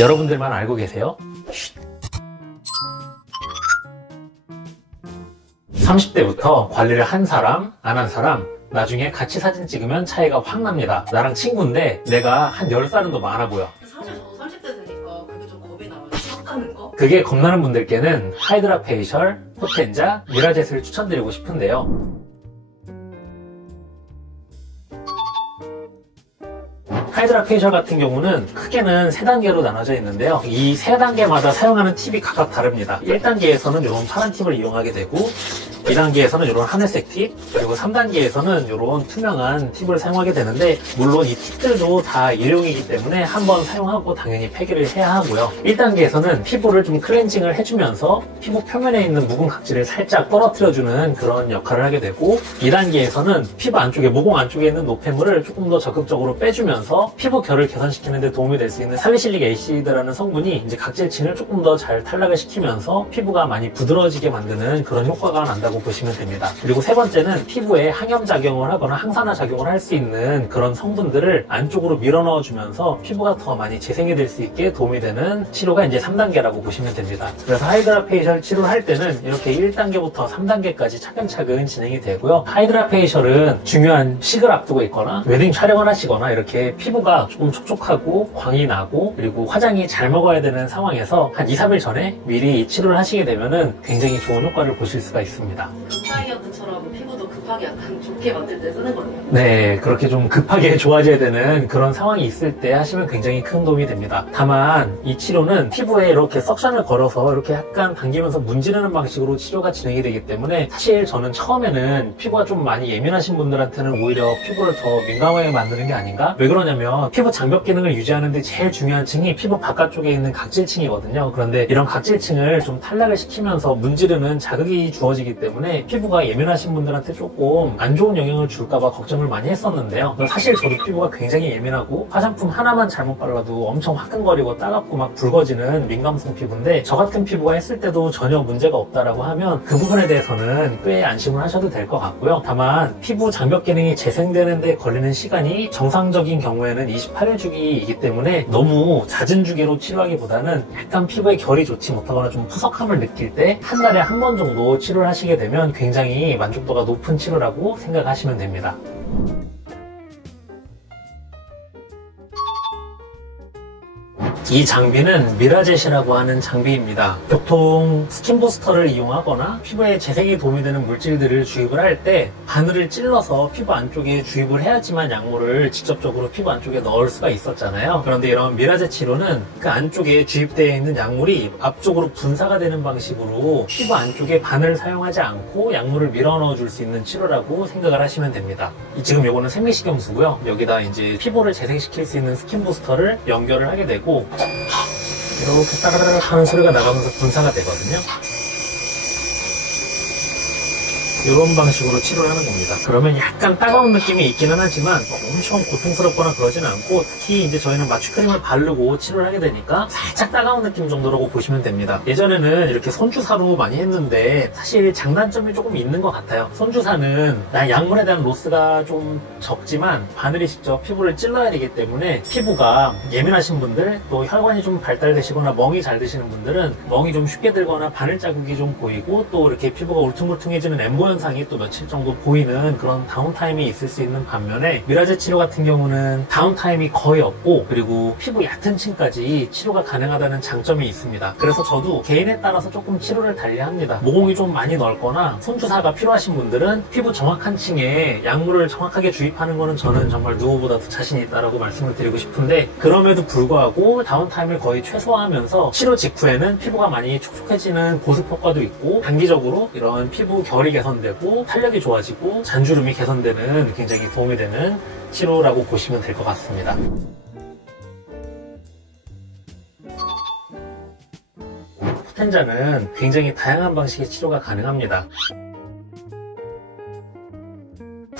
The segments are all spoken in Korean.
여러분들만 알고 계세요? 30대부터 관리를 한 사람, 안 한 사람, 나중에 같이 사진 찍으면 차이가 확 납니다. 나랑 친구인데 내가 한 10살은 더 많아 보여. 사실 저도 30대 되니까 그게 좀 겁이 나요. 턱 가는 거? 그게 겁나는 분들께는 하이드라 페이셜, 포텐자, 미라젯을 추천드리고 싶은데요. 하이드라 페이셜 같은 경우는 크게는 3단계로 나눠져 있는데요. 이 3단계마다 사용하는 팁이 각각 다릅니다. 1단계에서는 이런 파란 팁을 이용하게 되고 2단계에서는 이런 하늘색 팁, 그리고 3단계에서는 이런 투명한 팁을 사용하게 되는데, 물론 이 팁들도 다 일용이기 때문에 한번 사용하고 당연히 폐기를 해야 하고요. 1단계에서는 피부를 좀 클렌징을 해주면서 피부 표면에 있는 묵은 각질을 살짝 떨어뜨려주는 그런 역할을 하게 되고, 2단계에서는 피부 안쪽에, 모공 안쪽에 있는 노폐물을 조금 더 적극적으로 빼주면서 피부 결을 개선시키는 데 도움이 될 수 있는 살리실릭 애시드라는 성분이 이제 각질층을 조금 더 잘 탈락을 시키면서 피부가 많이 부드러워지게 만드는 그런 효과가 난다고 보시면 됩니다. 그리고 세 번째는 피부에 항염작용을 하거나 항산화 작용을 할 수 있는 그런 성분들을 안쪽으로 밀어 넣어주면서 피부가 더 많이 재생이 될 수 있게 도움이 되는 치료가 이제 3단계라고 보시면 됩니다. 그래서 하이드라 페이셜 치료를 할 때는 이렇게 1단계부터 3단계까지 차근차근 진행이 되고요. 하이드라 페이셜은 중요한 식을 앞두고 있거나 웨딩 촬영을 하시거나 이렇게 피부가 조금 촉촉하고 광이 나고 그리고 화장이 잘 먹어야 되는 상황에서 한 2, 3일 전에 미리 치료를 하시게 되면은 굉장히 좋은 효과를 보실 수가 있습니다. 다이어트처럼 피부도 급하게 약간 좋게 만들 때 쓰는 거네요. 네, 그렇게 좀 급하게 좋아져야 되는 그런 상황이 있을 때 하시면 굉장히 큰 도움이 됩니다. 다만 이 치료는 피부에 이렇게 석션을 걸어서 이렇게 약간 당기면서 문지르는 방식으로 치료가 진행이 되기 때문에, 사실 저는 처음에는 피부가 좀 많이 예민하신 분들한테는 오히려 피부를 더 민감하게 만드는 게 아닌가? 왜 그러냐면 피부 장벽 기능을 유지하는데 제일 중요한 층이 피부 바깥쪽에 있는 각질층이거든요. 그런데 이런 각질층을 좀 탈락을 시키면서 문지르는 자극이 주어지기 때문에 피부가 예민하신 분들한테 조금 안 좋은 영향을 줄까봐 걱정을 많이 했었는데요. 사실 저도 피부가 굉장히 예민하고 화장품 하나만 잘못 발라도 엄청 화끈거리고 따갑고 막 붉어지는 민감성 피부인데, 저 같은 피부가 했을 때도 전혀 문제가 없다라고 하면 그 부분에 대해서는 꽤 안심을 하셔도 될 것 같고요. 다만 피부 장벽 기능이 재생되는 데 걸리는 시간이 정상적인 경우에는 28일 주기이기 때문에 너무 잦은 주기로 치료하기보다는 약간 피부의 결이 좋지 못하거나 좀 푸석함을 느낄 때 한 달에 한 번 정도 치료를 하시게 되면 굉장히 만족도가 높은 치료라고 생각하시면 됩니다. 이 장비는 미라젯이라고 하는 장비입니다. 보통 스킨 부스터를 이용하거나 피부에 재생에 도움이 되는 물질들을 주입을 할 때 바늘을 찔러서 피부 안쪽에 주입을 해야지만 약물을 직접적으로 피부 안쪽에 넣을 수가 있었잖아요. 그런데 이런 미라젯 치료는 그 안쪽에 주입되어 있는 약물이 앞쪽으로 분사가 되는 방식으로 피부 안쪽에 바늘을 사용하지 않고 약물을 밀어 넣어 줄 수 있는 치료라고 생각을 하시면 됩니다. 지금 요거는 생리식염수고요. 여기다 이제 피부를 재생시킬 수 있는 스킨 부스터를 연결을 하게 되고 이렇게 따라라락 하는 소리가 나가면서 분사가 되거든요. 이런 방식으로 치료를 하는 겁니다. 그러면 약간 따가운 느낌이 있기는 하지만 엄청 고통스럽거나 그러진 않고, 특히 이제 저희는 마취크림을 바르고 치료를 하게 되니까 살짝 따가운 느낌 정도라고 보시면 됩니다. 예전에는 이렇게 손주사로 많이 했는데 사실 장단점이 조금 있는 것 같아요. 손주사는 약물에 대한 로스가 좀 적지만 바늘이 직접 피부를 찔러야 되기 때문에 피부가 예민하신 분들, 또 혈관이 좀 발달되시거나 멍이 잘 드시는 분들은 멍이 좀 쉽게 들거나 바늘 자국이 좀 보이고, 또 이렇게 피부가 울퉁불퉁해지는 엠보 현상이 또 며칠 정도 보이는 그런 다운타임이 있을 수 있는 반면에, 미라젯 치료 같은 경우는 다운타임이 거의 없고 그리고 피부 얕은 층까지 치료가 가능하다는 장점이 있습니다. 그래서 저도 개인에 따라서 조금 치료를 달리합니다. 모공이 좀 많이 넓거나 손주사가 필요하신 분들은 피부 정확한 층에 약물을 정확하게 주입하는 거는 저는 정말 누구보다도 자신이 있다라고 말씀을 드리고 싶은데, 그럼에도 불구하고 다운타임을 거의 최소화하면서 치료 직후에는 피부가 많이 촉촉해지는 보습 효과도 있고, 단기적으로 이런 피부 결이 개선되고 탄력이 좋아지고 잔주름이 개선되는 굉장히 도움이 되는 치료라고 보시면 될 것 같습니다. 포텐자는 굉장히 다양한 방식의 치료가 가능합니다.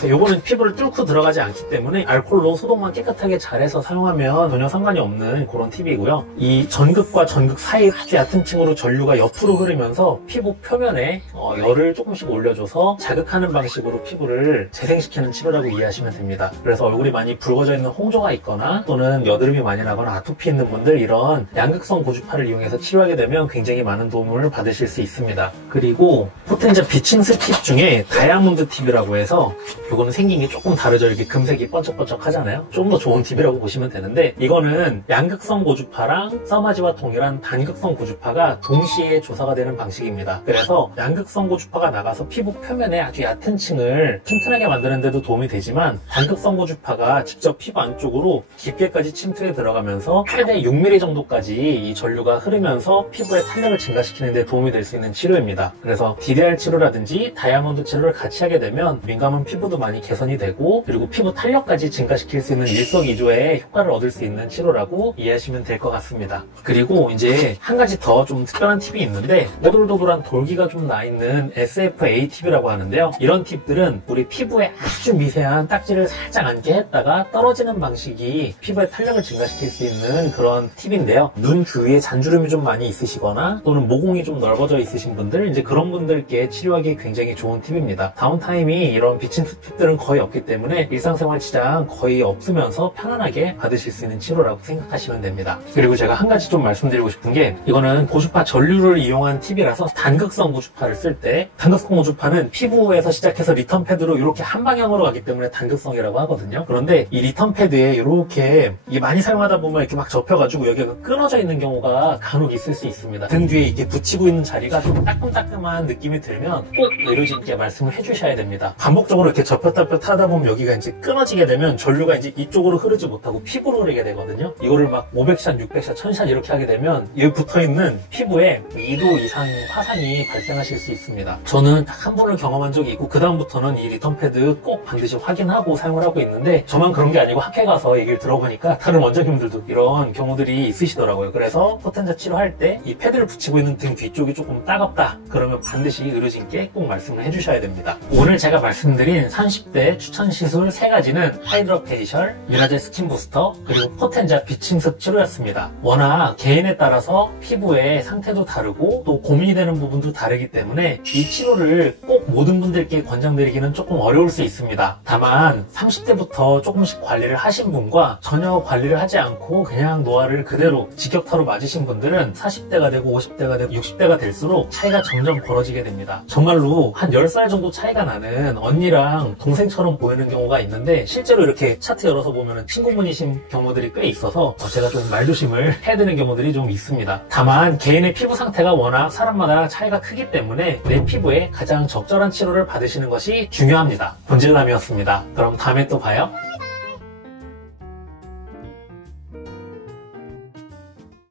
요거는 피부를 뚫고 들어가지 않기 때문에 알코올로 소독만 깨끗하게 잘해서 사용하면 전혀 상관이 없는 그런 팁이고요. 이 전극과 전극 사이 아주 얕은 층으로 전류가 옆으로 흐르면서 피부 표면에 열을 조금씩 올려줘서 자극하는 방식으로 피부를 재생시키는 치료라고 이해하시면 됩니다. 그래서 얼굴이 많이 붉어져 있는 홍조가 있거나 또는 여드름이 많이 나거나 아토피 있는 분들 이런 양극성 고주파를 이용해서 치료하게 되면 굉장히 많은 도움을 받으실 수 있습니다. 그리고 포텐자 비칭스 팁 중에 다이아몬드 팁이라고 해서 이거는 생긴 게 조금 다르죠. 이렇게 금색이 번쩍번쩍 하잖아요. 좀 더 좋은 팁이라고 보시면 되는데 이거는 양극성 고주파랑 써마지와 동일한 단극성 고주파가 동시에 조사가 되는 방식입니다. 그래서 양극성 고주파가 나가서 피부 표면에 아주 얕은 층을 튼튼하게 만드는 데도 도움이 되지만 단극성 고주파가 직접 피부 안쪽으로 깊게까지 침투해 들어가면서 최대 6mm 정도까지 이 전류가 흐르면서 피부의 탄력을 증가시키는 데 도움이 될 수 있는 치료입니다. 그래서 DDR 치료라든지 다이아몬드 치료를 같이 하게 되면 민감한 피부도 많이 개선이 되고 그리고 피부 탄력까지 증가시킬 수 있는 일석이조의 효과를 얻을 수 있는 치료라고 이해하시면 될 것 같습니다. 그리고 이제 한 가지 더 좀 특별한 팁이 있는데 오돌도돌한 돌기가 좀 나 있는 SFA 팁이라고 하는데요. 이런 팁들은 우리 피부에 아주 미세한 딱지를 살짝 앉게 했다가 떨어지는 방식이 피부의 탄력을 증가시킬 수 있는 그런 팁인데요. 눈 주위에 잔주름이 좀 많이 있으시거나 또는 모공이 좀 넓어져 있으신 분들 이제 그런 분들께 치료하기 굉장히 좋은 팁입니다. 다운타임이 이런 비칭스 팁들은 거의 없기 때문에 일상생활 지장 거의 없으면서 편안하게 받으실 수 있는 치료라고 생각하시면 됩니다. 그리고 제가 한 가지 좀 말씀드리고 싶은 게 이거는 고주파 전류를 이용한 팁이라서 단극성 고주파를 쓸 때 단극성 고주파는 피부에서 시작해서 리턴 패드로 이렇게 한 방향으로 가기 때문에 단극성이라고 하거든요. 그런데 이 리턴 패드에 이렇게 많이 사용하다 보면 이렇게 막 접혀가지고 여기가 끊어져 있는 경우가 간혹 있을 수 있습니다. 등 뒤에 이렇게 붙이고 있는 자리가 좀 따끔따끔한 느낌이 들면 꼭 의료진께 말씀을 해주셔야 됩니다. 반복적으로 이렇게 접혔다 폈다 하다 보면 여기가 이제 끊어지게 되면 전류가 이제 이쪽으로 흐르지 못하고 피부로 흐르게 되거든요. 이거를 막 500샷, 600샷, 1000샷 이렇게 하게 되면 여기 붙어있는 피부에 2도 이상 화상이 발생하실 수 있습니다. 저는 딱 한 번을 경험한 적이 있고 그 다음부터는 이 리턴 패드 꼭 반드시 확인하고 사용을 하고 있는데 저만 그런 게 아니고 학회 가서 얘기를 들어보니까 다른 원장님들도 이런 경우들이 있으시더라고요. 그래서 포텐자 치료할 때 이 패드를 붙이고 있는 등 뒤쪽이 조금 따갑다 그러면 반드시 의료진께 꼭 말씀을 해주셔야 됩니다. 오늘 제가 말씀드린 30대 추천 시술 3가지는 하이드로 페이셜, 미라젤 스킨 부스터, 그리고 포텐자 비침습 치료였습니다. 워낙 개인에 따라서 피부의 상태도 다르고 또 고민이 되는 부분도 다르기 때문에 이 치료를 꼭 모든 분들께 권장드리기는 조금 어려울 수 있습니다. 다만 30대부터 조금씩 관리를 하신 분과 전혀 관리를 하지 않고 그냥 노화를 그대로 직격타로 맞으신 분들은 40대가 되고 50대가 되고 60대가 될수록 차이가 점점 벌어지게 됩니다. 정말로 한 10살 정도 차이가 나는 언니랑 동생처럼 보이는 경우가 있는데 실제로 이렇게 차트 열어서 보면 친구분이신 경우들이 꽤 있어서 제가 좀 말조심을 해야 되는 경우들이 좀 있습니다. 다만 개인의 피부 상태가 워낙 사람마다 차이가 크기 때문에 내 피부에 가장 적절한 치료를 받으시는 것이 중요합니다. 본질남이었습니다. 그럼 다음에 또 봐요.